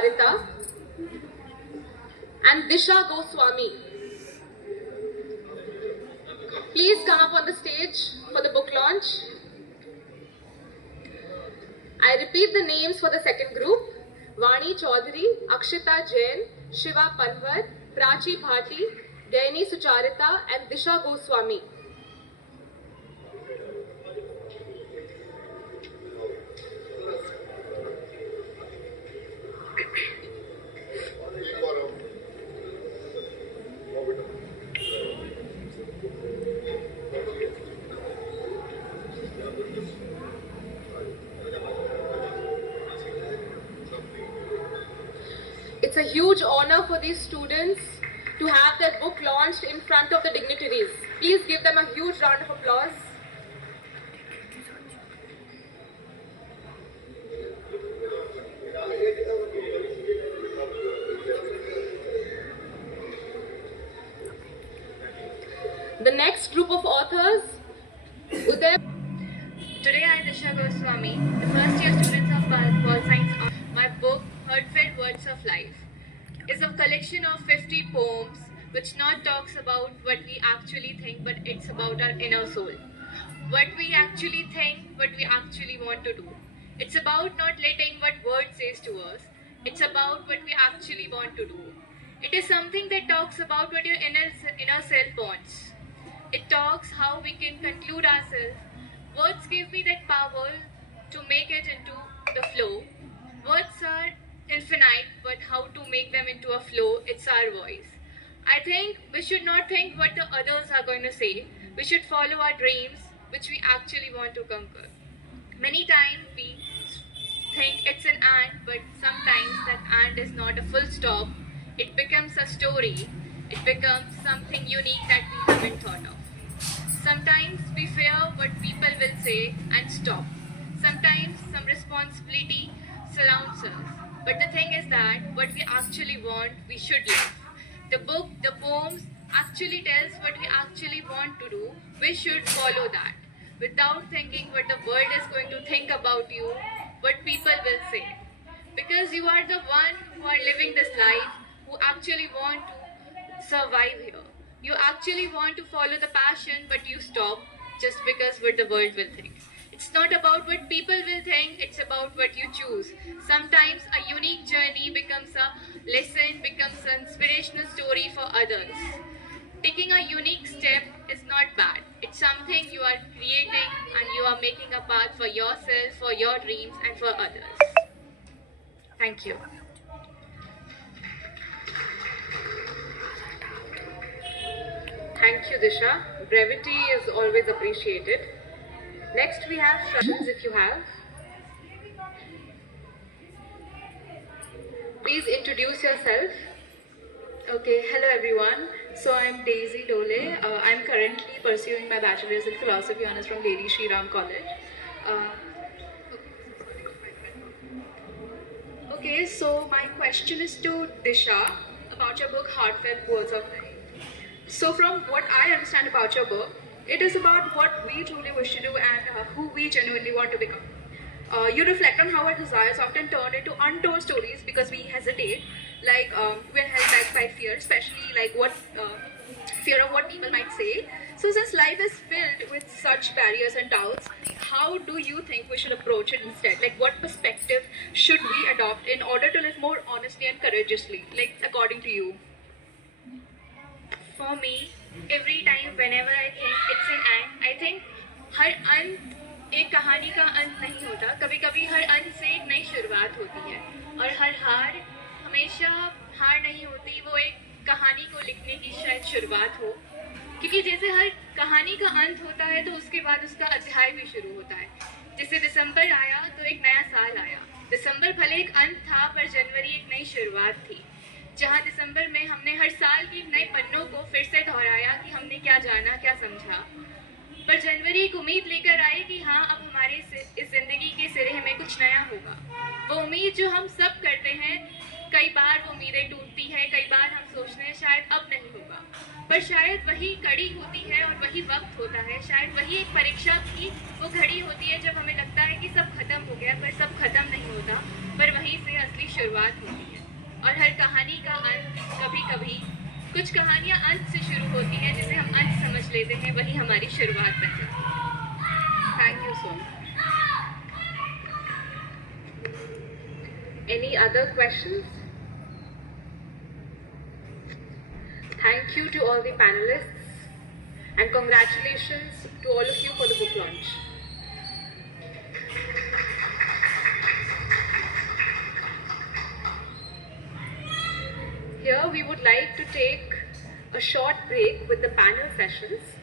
Arita and Disha Goswami. Please come up on the stage for the book launch. I repeat the names for the second group: Vani Chaudhary, Akshita Jain, Shiva Panwar, Prachi Bhati, Daini Sucharita and Disha Goswami. It's a huge honor for these students to have their book launched in front of the dignitaries. Please give them a huge round of applause. The next group of authors, Uday. Today I, Disha Goswami, the first year students of Pol Science, my book, Heartfelt Words of Life, is a collection of 50 poems which not talks about what we actually think, but it's about our inner soul. What we actually think, what we actually want to do. It's about not letting what word says to us. It's about what we actually want to do. It is something that talks about what your inner self wants. It talks how we can conclude ourselves. Words give me that power to make it into the flow. Words are infinite, but how to make them into a flow, it's our voice. I think we should not think what the others are going to say. We should follow our dreams, which we actually want to conquer. Many times we think it's an and, but sometimes that and is not a full stop. It becomes a story. It becomes something unique that we haven't thought of. Sometimes we fear what people will say and stop. Sometimes some responsibility surrounds us. But the thing is that what we actually want, we should live. The book, the poems actually tells what we actually want to do. We should follow that without thinking what the world is going to think about you, what people will say. Because you are the one who are living this life, who actually want to survive here. You actually want to follow the passion, but you stop just because what the world will think. It's not about what people will think, it's about what you choose. Sometimes a unique journey becomes a lesson, becomes an inspirational story for others. Taking a unique step is not bad. It's something you are creating and you are making a path for yourself, for your dreams and for others. Thank you. Thank you, Disha. Brevity is always appreciated. Next, we have questions if you have. Please introduce yourself. Okay, hello everyone. So I'm Daisy Dole. I'm currently pursuing my bachelor's in philosophy honors from Lady Shri Ram College. Okay, so my question is to Disha about your book Heartfelt Words of Life. So from what I understand about your book, it is about what we truly wish to do and who we genuinely want to become. You reflect on how our desires often turn into untold stories because we hesitate, like we're held back by fear, especially like what fear of what people might say. So since life is filled with such barriers and doubts, how do you think we should approach it instead? Like what perspective should we adopt in order to live more honestly and courageously, like according to you? For me, every time whenever I think it's an end, I think हर अंत एक कहानी का अंत नहीं होता. कभी कभी हर अंत से एक नई शुरुआत होती है और हर हार हमेशा हार नहीं होती. वो एक कहानी को लिखने की शायद शुरुआत हो, क्योंकि जैसे हर कहानी का अंत होता है तो उसके बाद उसका अध्याय भी शुरू होता है. जैसे दिसंबर आया तो एक नया साल आया. दिसंबर भले एक अंत था पर जनवरी एक नई शुरुआत थी. जहाँ दिसंबर में हमने हर साल के नए पन्नों को फिर से दोहराया कि हमने क्या जाना, क्या समझा. पर जनवरी एक उम्मीद लेकर आए कि हाँ, अब हमारे इस जिंदगी के सिरे में कुछ नया होगा. वो उम्मीद जो हम सब करते हैं, कई बार वो उम्मीदें टूटती हैं, कई बार हम सोचते हैं शायद अब नहीं होगा, पर शायद वही कड़ी होती है और वही वक्त होता है. शायद वही एक परीक्षा की वो घड़ी होती है जब हमें लगता है कि सब खत्म हो गया, पर सब खत्म नहीं होता, पर वहीं से असली शुरुआत होती है. और हर कहानी का अंत कभी कभी, कुछ कहानियाँ अंत से शुरू होती हैं जिसे हम अंत समझ लेते हैं, वही हमारी शुरुआत बन जाती है। Thank you so much. Any other questions? Thank you to all the panelists and congratulations to all of you for the book launch. Here we would like to take a short break with the panel sessions.